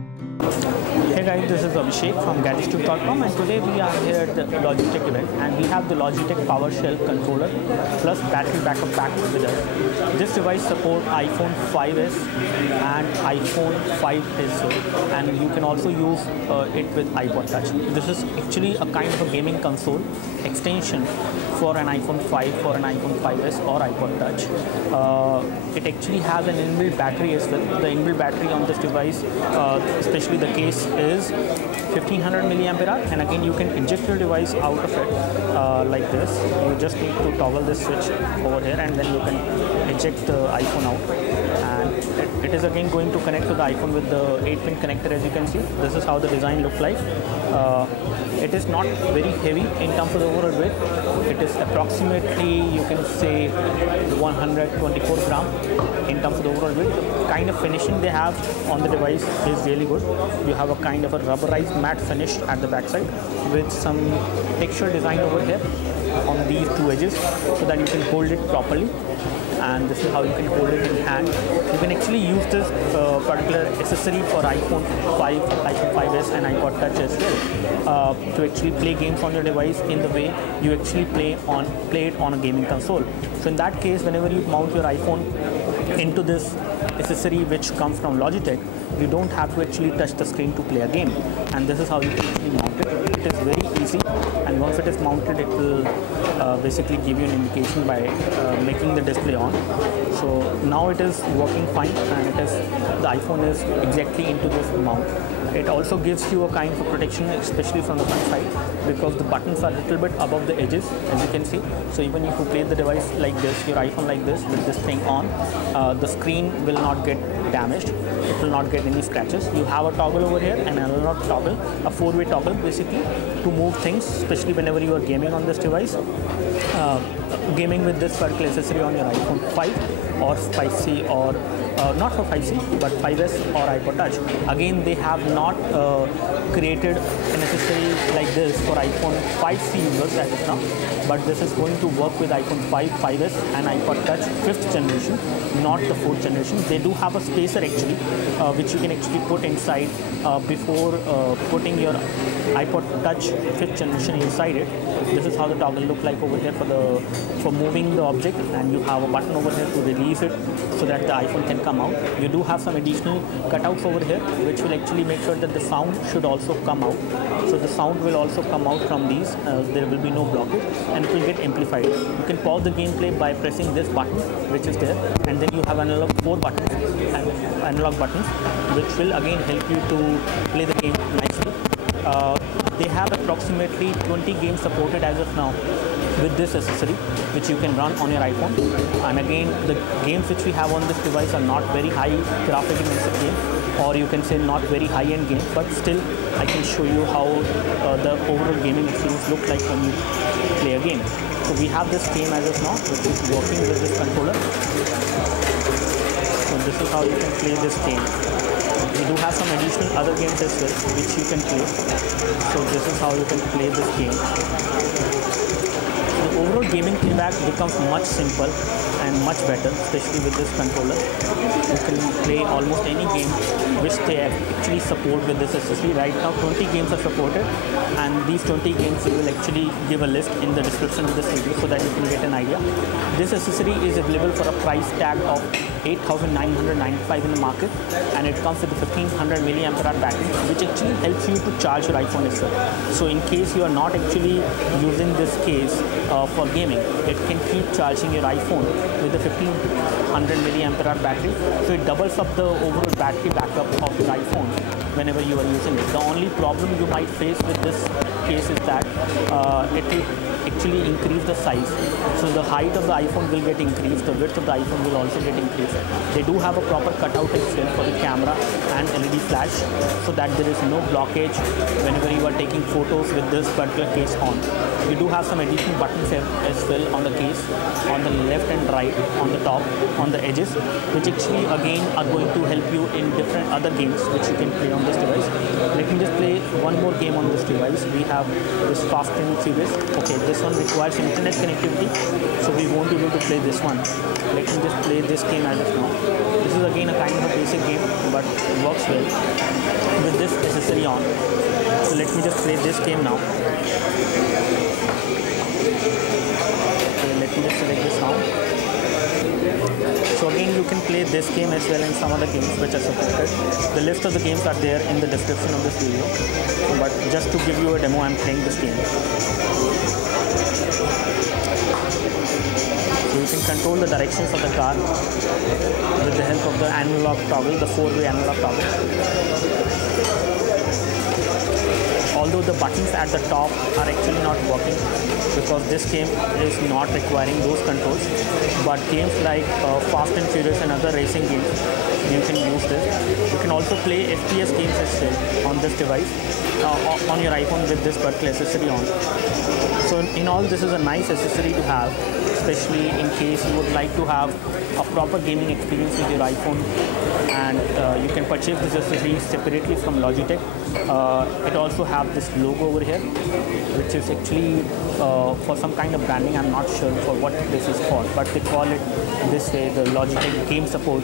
Hey guys, this is Abhishek from gadgetstube.com, and today we are here at the Logitech event and we have the Logitech Powershell controller plus battery backup pack with us. This device supports iPhone 5s and iPhone 5s, and you can also use it with iPod Touch. This is actually a kind of a gaming console extension for an iPhone 5, for an iPhone 5s or iPod Touch. It actually has an inbuilt battery as well. The inbuilt battery on this device, especially the case, is 1500 milliampere hour, and again you can eject your device out of it like this. You just need to toggle this switch over here and then you can eject the iPhone out, and it is again going to connect to the iPhone with the 8-pin connector. As you can see, this is how the design looks like. It is not very heavy in terms of the overall weight. It is approximately, you can say, 124 gram in terms of the overall weight. The kind of finishing they have on the device is really good. You have a kind of a rubberized matte finish at the backside with some texture design over here on these two edges so that you can hold it properly. And this is how you can hold it in hand. You can actually use this particular accessory for iPhone 5, iPhone 5s and iPod Touch as well, to actually play games on your device in the way you actually play it on a gaming console. So in that case, whenever you mount your iPhone into this accessory which comes from Logitech, you don't have to actually touch the screen to play a game, and this is how you can actually mount it. It is very easy, and once it is mounted, it will basically give you an indication by making the display on. So now it is working fine, and the iPhone is exactly into this mount. It also gives you a kind of protection, especially from the front side, because the buttons are a little bit above the edges, as you can see. So even if you play the device like this, your iPhone like this, with this thing on, the screen will not get damaged. It will not get any scratches. You have a toggle over here, and an analog toggle, a 4-way toggle basically, to move things, especially whenever you are gaming on this device. Gaming with this particular accessory on your iPhone 5 or 5C, or not for 5C but 5S or iPod Touch. Again, they have not created an accessory like this for iPhone 5C users as of now, but this is going to work with iPhone 5, 5S and iPod Touch 5th generation, not the 4th generation. They do have a spacer actually, which you can actually put inside before putting your iPod Touch 5th generation inside it. This is how the toggle look like over here for moving the object, and you have a button over here to release it so that the iPhone can come out. You do have some additional cutouts over here which will actually make sure that the sound should also come out. So the sound will also come out from these. There will be no blockage, and it will get amplified. You can pause the gameplay by pressing this button which is there, and then you have analog 4 buttons and analog buttons which will again help you to play the game nicely. They have approximately 20 games supported as of now with this accessory, which you can run on your iPhone. And again, the games which we have on this device are not very high graphic intensive game, or you can say not very high-end game, but still I can show you how the overall gaming experience looks like when you play a game. So we have this game as of now, which is working with this controller. So this is how you can play this game. We do have some additional other games as well which you can play. So this is how you can play this game. The overall gaming playback becomes much simple and much better, especially with this controller. You can play almost any game which they actually support with this accessory. Right now 20 games are supported, and these 20 games we will actually give a list in the description of this video so that you can get an idea. This accessory is available for a price tag of 8,995 in the market, and it comes with a 1500 milliampere hour battery, which actually helps you to charge your iPhone as well. So in case you are not actually using this case for gaming, it can keep charging your iPhone with the 1500 milliampere hour battery. So it doubles up the overall battery backup of your iPhone whenever you are using it. The only problem you might face with this case is that it will actually increase the size. So the height of the iPhone will get increased, the width of the iPhone will also get increased. They do have a proper cutout extent for the camera and LED flash, so that there is no blockage whenever you are taking photos with this particular case on. We do have some additional buttons as well on the case, on the left and right, on the top, on the edges, which actually again are going to help you in different other games which you can play on this device. Let me just play one more game on this device. We have this Fast and Furious. Okay, this one requires internet connectivity, so we won't be able to play this one. Let me just play this game as of now. This is again a kind of a basic game, but it works well with this accessory on. So let me just play this game now. Okay, let me just select this now. So again, you can play this game as well and some other games which are supported. The list of the games are there in the description of this video. But just to give you a demo, I'm playing this game. So you can control the directions of the car with the help of the analog toggle, the 4-way analog toggle. Although the buttons at the top are actually not working because this game is not requiring those controls, but games like Fast and Furious and other racing games, you can use this. You can also play FPS games as well on this device, on your iPhone with this particular accessory on. So in all, this is a nice accessory to have, especially in case you would like to have a proper gaming experience with your iPhone, and you can purchase this accessory separately from Logitech. It also have this logo over here, which is actually for some kind of branding. I'm not sure for what this is for, but they call it this way, the Logitech game support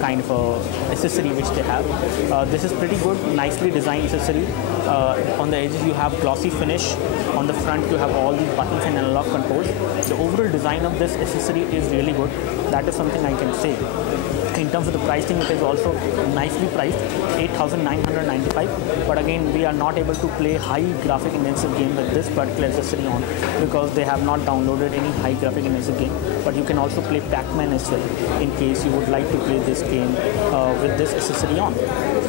kind of accessory which they have. This is pretty good, nicely designed accessory. On the edges you have glossy finish. On the front you have all these buttons and analog controls. The overall design of this accessory is really good. That is something I can say. In terms of the pricing, it is also nicely priced, $8,995. But again, we are not able to play high graphic intensive game with this particular accessory on because they have not downloaded any high graphic intensive game. But you can also play Pac-Man as well in case you would like to play this game with this accessory on.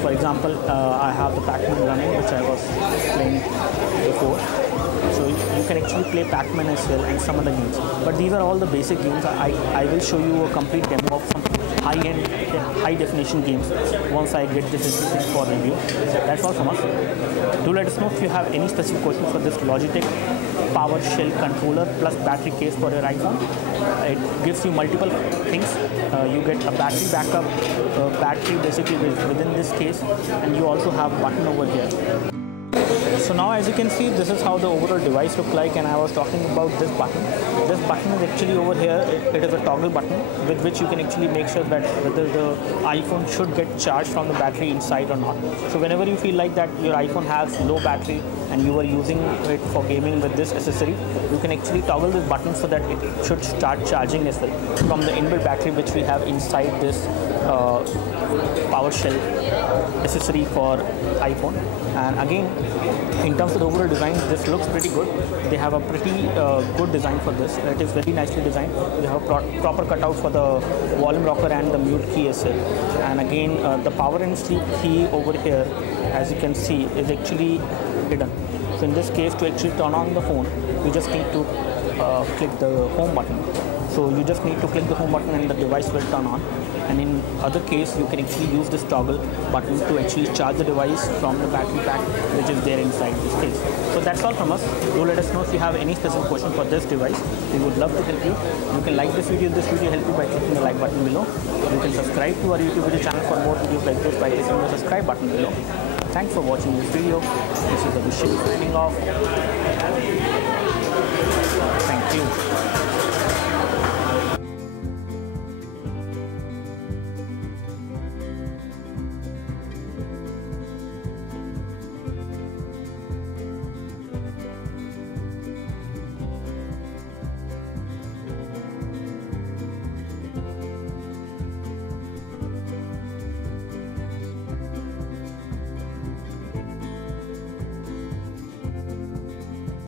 For example, I have the Pac-Man running, which I was playing before. So you can actually play Pac-Man as well and some other games. But these are all the basic games. I will show you a complete demo of some high-end, high-definition games once I get this accessory for review. That's all from us. Do let us know if you have any specific questions for this Logitech Powershell controller plus battery case for your iPhone. It gives you multiple things. You get a battery backup, battery basically within this case, and you also have a button over here. So now, as you can see, this is how the overall device looks like, and I was talking about this button. This button is actually over here. It is a toggle button with which you can actually make sure that whether the iPhone should get charged from the battery inside or not. So whenever you feel like that your iPhone has low battery and you are using it for gaming with this accessory, you can actually toggle this button so that it should start charging as well from the inbuilt battery which we have inside this Powershell accessory for iPhone. And again, in terms of the overall design, this looks pretty good. They have a pretty good design for this. It is very nicely designed. They have a proper cutout for the volume rocker and the mute key as well. And again, the power and sleep key over here, as you can see, is actually hidden. So in this case, to actually turn on the phone, you just need to click the home button. So you just need to click the home button and the device will turn on. And in other case, you can actually use this toggle button to actually charge the device from the battery pack which is there inside this case. So that's all from us. Do let us know if you have any specific question for this device. We would love to help you. You can like this video if this video helped you by clicking the like button below. You can subscribe to our YouTube video channel for more videos like this by clicking the subscribe button below. Thanks for watching this video. This is Abhishek signing off. Thank you.